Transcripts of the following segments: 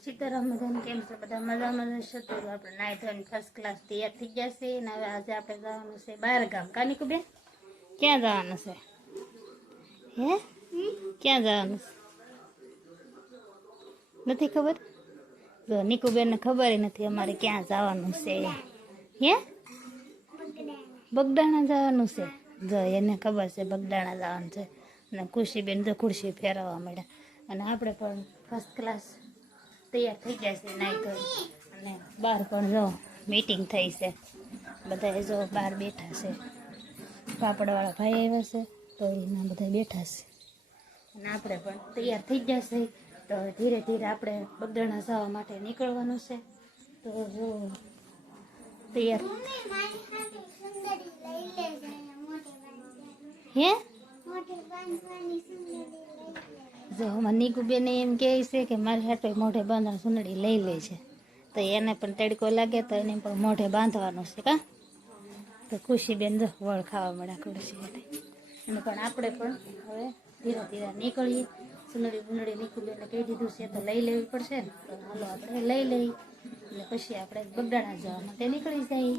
સીતારામ બધાને કેમ છે? બધા મજામાં જશે તો આપણે નાઈ ધોઈને ફર્સ્ટ ક્લાસ તૈયાર થઈ જશે ને હવે આજે આપણે જવાનું છે બહાર ગામ. કા નીકુબેન ક્યાં જવાનું છે? હે ક્યાં જવાનું છે? નથી ખબર? જો નીકુબેનને ખબર નથી અમારે ક્યાં જવાનું છે. હે બગદાણા જવાનું છે. જો એને ખબર છે બગદાણા જવાનું છે. અને ખુશીબેન તો ખુરશી ફેરવવા મળ્યા અને આપણે પણ ફર્સ્ટ ક્લાસ તૈયાર થઈ જાય છે નાઈ ધોઈ. અને બહાર પણ જો મીટિંગ થઈ છે, બધા જો બહાર બેઠા છે. પાપડવાળા ભાઈ આવ્યા છે તો એના બધા બેઠા છે અને આપણે પણ તૈયાર થઈ જશે. તો ધીરે ધીરે આપણે બગદાણા જવા માટે નીકળવાનું છે. તો જો તૈયાર હે જો અમારે નીકુબેન એમ કહે છે કે મારી હાટો મોઢે બાંધવા સુંદડી લઈ લે છે. તો એને પણ તડકો લાગે તો એને પણ મોઢે બાંધવાનું છે. કા તો ખુશીબેન જો વળ ખાવા મળ્યા ખુરશી અને પણ આપણે પણ હવે ધીરે ધીરે નીકળીએ. સુંદડી બુંદડી નીકુબેને કહી દીધું છે તો લઈ લેવી પડશે ને, તો હાલો આપણે લઈ લઈ અને પછી આપણે બગદાણા જવા માટે નીકળી જઈએ.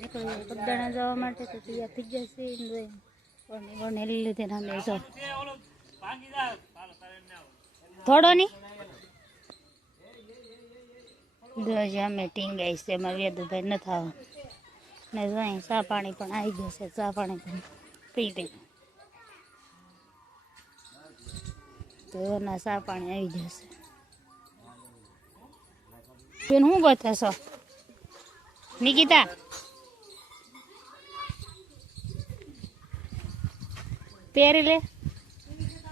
નીકળીએ બગદાણા જવા માટે તો તૈયાર થઈ જશે. વણને લીધે અમે જો થોડો ની જો અમે ટીંગાઈ છે. અમારે વેદુભાઈ ન થવા ને જો અહીં ચા પાણી પણ આવી જશે. ચા પાણી પણ પી ગઈ તો એના ચા પાણી આવી જશે. બેન શું ગોતે છો નિકિતા? પહેરી લે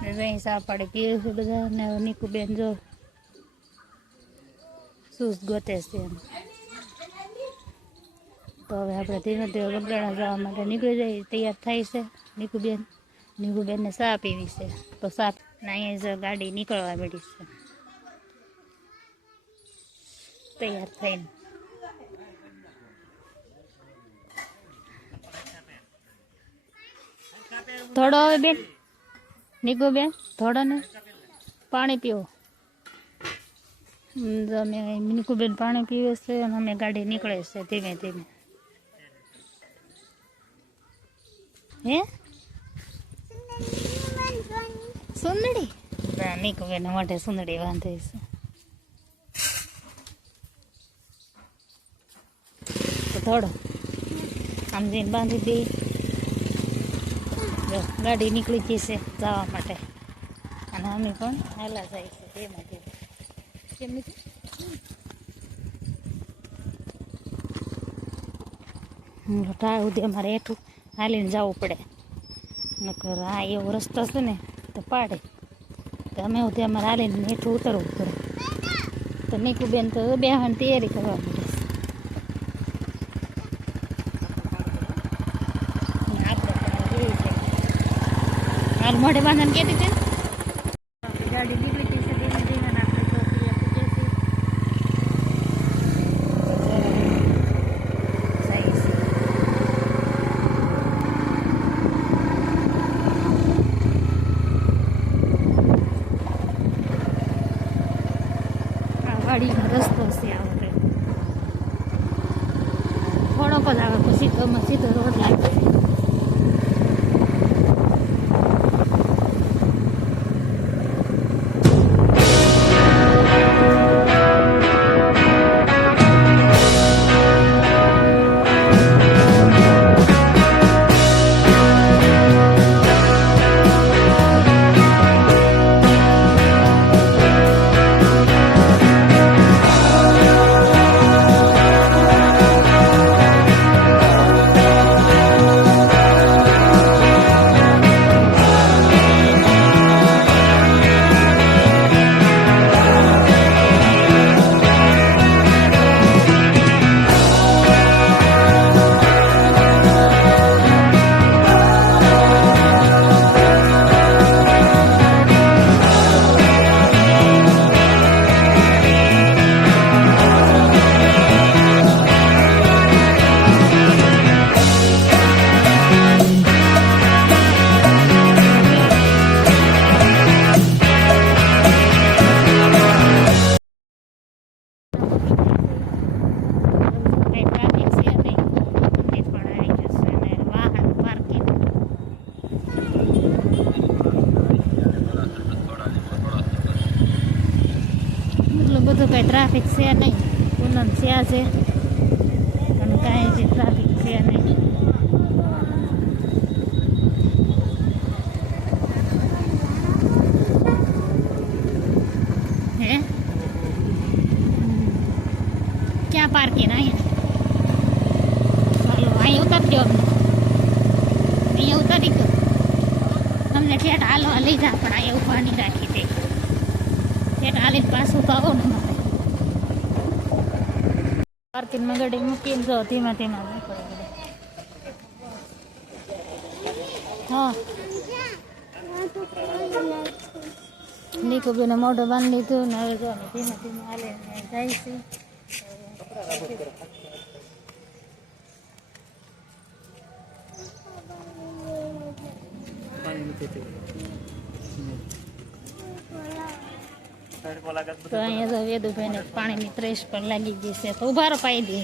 ને અહીં ચા પાણી પીએ છે બધા. ને નીકુબેન જો શૂઝ ગોતે છે એમ. તો હવે આપણે ધીમે ધીમે બગદાણા જવા માટે નીકળી જઈએ. તૈયાર થાય છે નીકુબેનને ચા પીવી છે તો ચા અહીંયા જ ગાડી નીકળવા મળી છે તૈયાર થઈને. થોડો હવે બેન નીકુબેન થોડો ને પાણી પીવો. અમે નીકુબેન પાણી પીવે છે અને અમે ગાડી નીકળે છે ધીમે ધીમે. હે સુંદડી નીકુબેન માટે સુંદડી બાંધે છે તો થોડો આમ જઈને બાંધી દઈ. ગાડી નીકળી ગઈ છે જવા માટે અને અમે પણ હાલા જાય છે ધીમે ધીમે. કેમ ટાળ સુધી અમારે હેઠું હાલીને જવું પડે નકર આ એવો રસ્તો છે ને તો પાડે. તો અમે સુધી અમારે હાલીને હેઠું ઉતરવું પડે. તો નીકુબેન તો બેહવાની તૈયારી કરવા માંડે છે. હાલ મોઢે બાંધવાનું કહેતી હતી ગાડી નીકળી ગઈ છે ધીમે ધીમે. આપણે તો વાડીનો રસ્તો છે આ વખતે થોડોક જ આવે પછી તો સીધો રોડ લાગે. બધું કંઈ ટ્રાફિક છે નહીં. પૂનમ છે આજે અને કાંઈ જે ટ્રાફિક છે નહીં. હે ક્યાં પાર્કિંગ? અહીંયા ચાલો અહીંયા ઉતારજો. અહીંયા ઉતારી ગયો તમને ઠેઠ હાલો લઈ જા, પણ અહીંયા ઉભા નહીં રાખી દે. ઠેઠ હાલીને પાછું તો આવો ને મારે પાર્કિંગમાં ગાડી મૂકીને જો ધીમા ધીમા નીકળે. હા નીકુબીને મોઢું બાંધી લીધું ને હવે જો ધીમે ધીમે હાલે જાય છે. તો અહીંયા તો વેદુભાઈને પાણીની ત્રેસ પણ લાગી ગઈ છે તો ઉભારો પાઈ દે.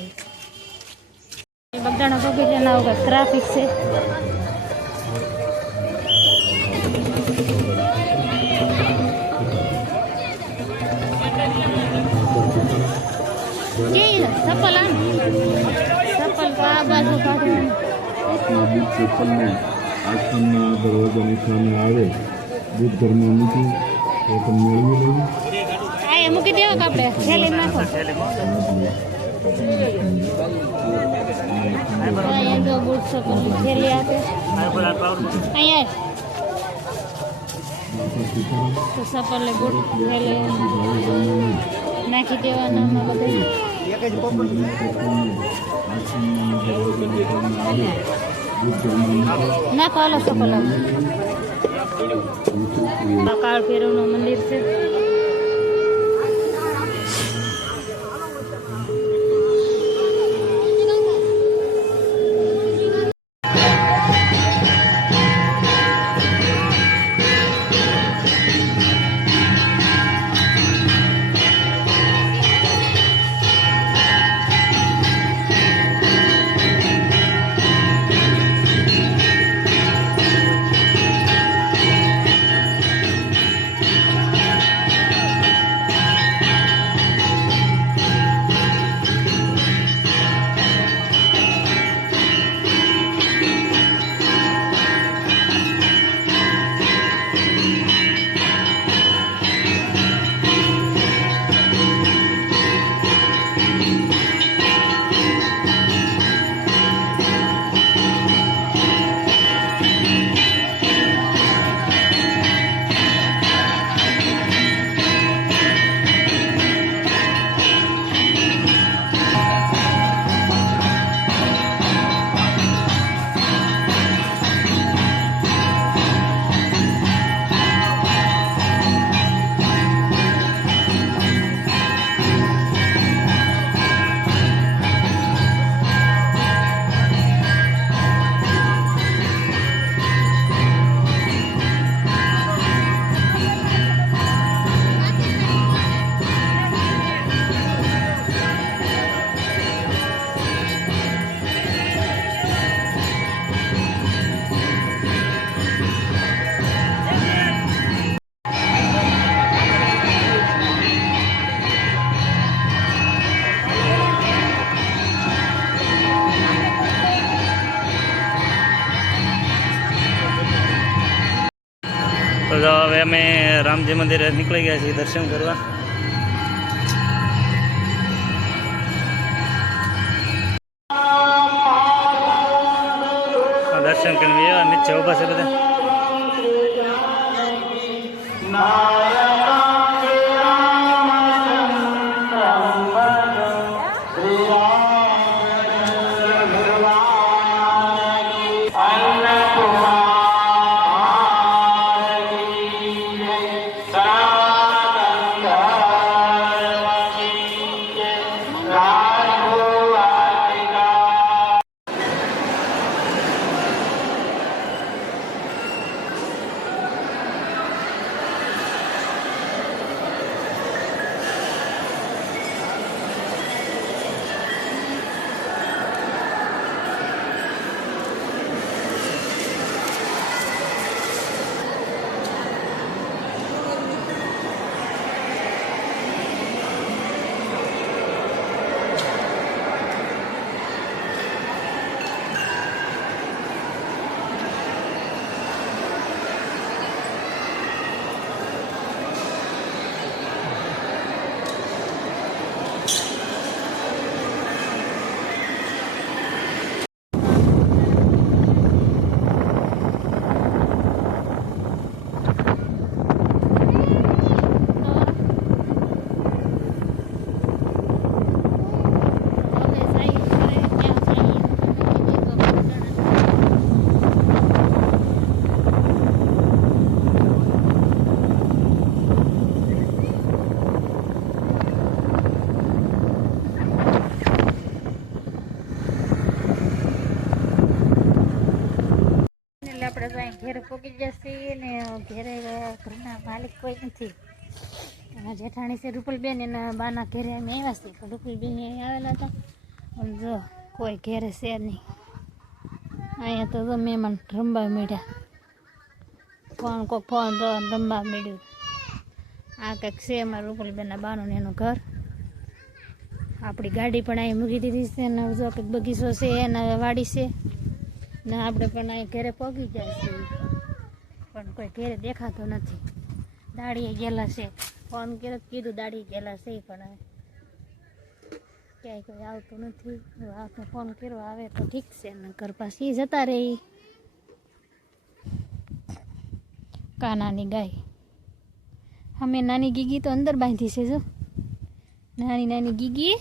બગદાણા પગીના વગર ટ્રાફિક છે. ચપ્પલ ચપ્પલ તો આ બાજુ કાઢવાનું. આપના બુદ્ધ ચપ્પલને આશ્રમના દરવાજાની સામે આવે બુદ્ધ ધર્મ મૂકી તો તમે મેળવી લેવું. આ મૂકી દેવો કે આપણે થેલી નાખો. અહીંયા જો બુદ્ધ ચપ્પલની થેલી આપે અહીંયા તો ચપ્પલ બુટ થેલી નાખી દેવાના આમાં બધું. નાખો હાલો ચપ્પલ. કાળ ભૈરવનું મંદિર છે. તો હવે અમે રામજી મંદિરે નીકળી ગયા છીએ દર્શન કરવા. દર્શન કરીને નીચે ઊભા છે બધા. પોકી જશે ને ઘેરે ઘરના માલિક કોઈ નથી. એના જેઠાણી છે રૂપલબેન, એના બાના ઘેરે અમે આવ્યા છે પણ રૂપલબેન અહીંયા આવેલા હતા પણ જો કોઈ ઘેરે છે નહીં. અહીંયા તો જો મહેમાન રમવા મળ્યા, ફોન રમવા મળ્યું. આ કંઈક છે અમારા રૂપલબેનના બાનું ને એનું ઘર. આપણી ગાડી પણ અહીં મૂકી દીધી છે ને જો કંઈક બગીચો છે એના વાડી છે ને આપણે પણ અહીં ઘરે પગી જાય છે પણ કોઈ ઘરે દેખાતો નથી. દાડીએ ગયેલા છે, ફોન કર્યો કીધું દાડી ગયેલા છે પણ ક્યાંય કોઈ આવતું નથી. આપણે ફોન કર્યો આવે તો ઠીક છે ને ઘર પાછી જતા રહી. કાનાની ગાય અમે નાની ગીગી તો અંદર બાંધી છે. જો નાની નાની ગીગી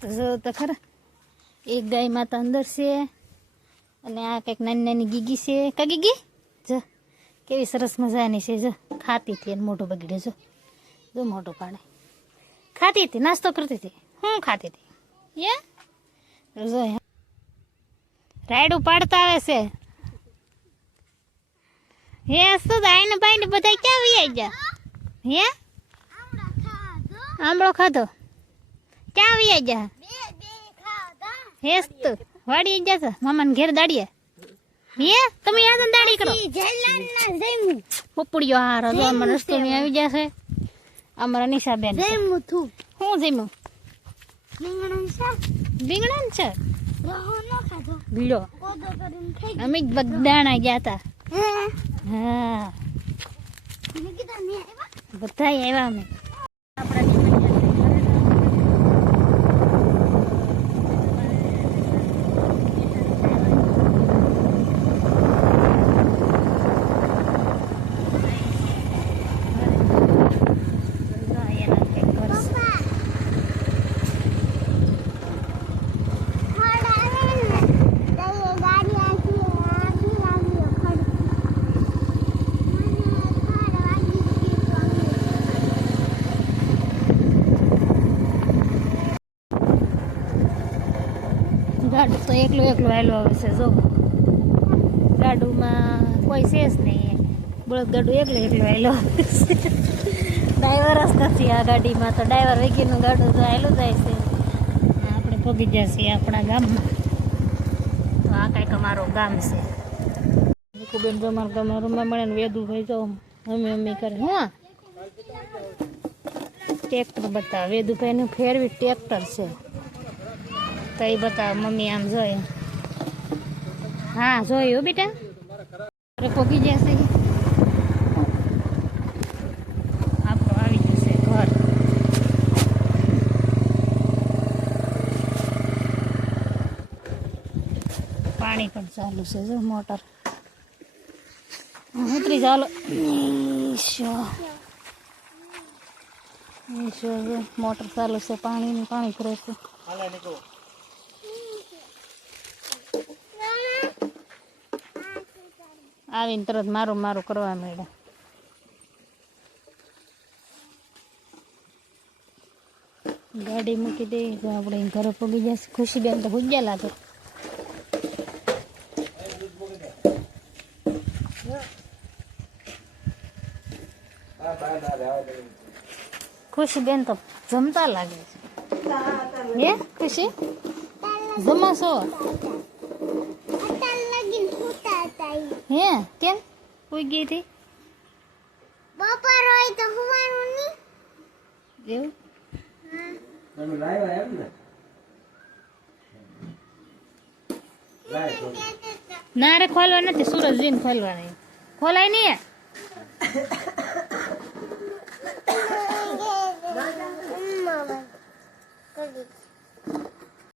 તો જો તો ખરા એક ગાય માતા અંદર છે અને આ કંઈક નાની નાની ગીગી છે. કા ગીગી જો કેવી સરસ મજાની છે. જો ખાતી હતી અને મોઢું બગડે. જો મોઢું પાડે. ખાતી હતી, નાસ્તો કરતી હતી. હું ખાતી હતી જો રાયડું પાડતા આવે છે. હે શું આઈને બાઈને બધા ક્યાં વી ગયા? હે આંબળો ખાધો? ક્યાં વી ગયા? હેસ તો વાડી જશે મામાને ઘેર દાડીએ. હે તમે યાદ દાડી કરો પપડીઓ હારો જો અમારા રસ્તો ની આવી જશે. અમારા નિશાબેન હું જમ્યું રીંગણા છે ભીડો અમે જ બગદાણા ગયા હતા. હા બધા આવ્યા અમે. ગાડું તો એકલું હાલો આવે છે. જો ગાડુમાં કોઈ છે જ નહીં. બળદ ગાડું એકલું હાલો આવે છે. ડ્રાઈવર જ નથી આ ગાડીમાં તો. ડ્રાઈવર વગેરેનું ગાડું તો હાલું જાય છે. આપણે પગી જશે આપણા ગામમાં. તો આ કાંઈક અમારું ગામ છે. નિકુબેન જો અમારા ગામમાં રૂમમાં મળે ને વેદું ભાઈ જો મમ્મી કરે. હું ટ્રેક્ટર બતાવે વેદુભાઈનું ફેરવી ટ્રેક્ટર છે તો એ બતાવ મમ્મી આમ જોયું. હા જોયું બેટા. પોગી જશે આપણું આવી જશે ઘર. પાણી પણ ચાલુ છે જો મોટર ઉતરી ચાલો. મોટર ચાલુ છે પાણી ભરે છે. આવીને તરત મારું કરવા માંડ્યા. ગાડી મૂકી દઈ તો આપણે ઘરે પગી જશે. ખુશીબેન તો ભૂજ્યા લાગે. ખુશીબેન તો જમતા લાગે છે. હે ખુશી જમાશો? હે કેમ કોઈ ગઈ હતી? બપોર હોય તો હુવાનું નહીં એવું? તમે લાવ્યા એમ ને? ના રે ખોલવા નથી. સુરજજીને ખોલવાની ખોલાય નહીં. મમ્મા કરી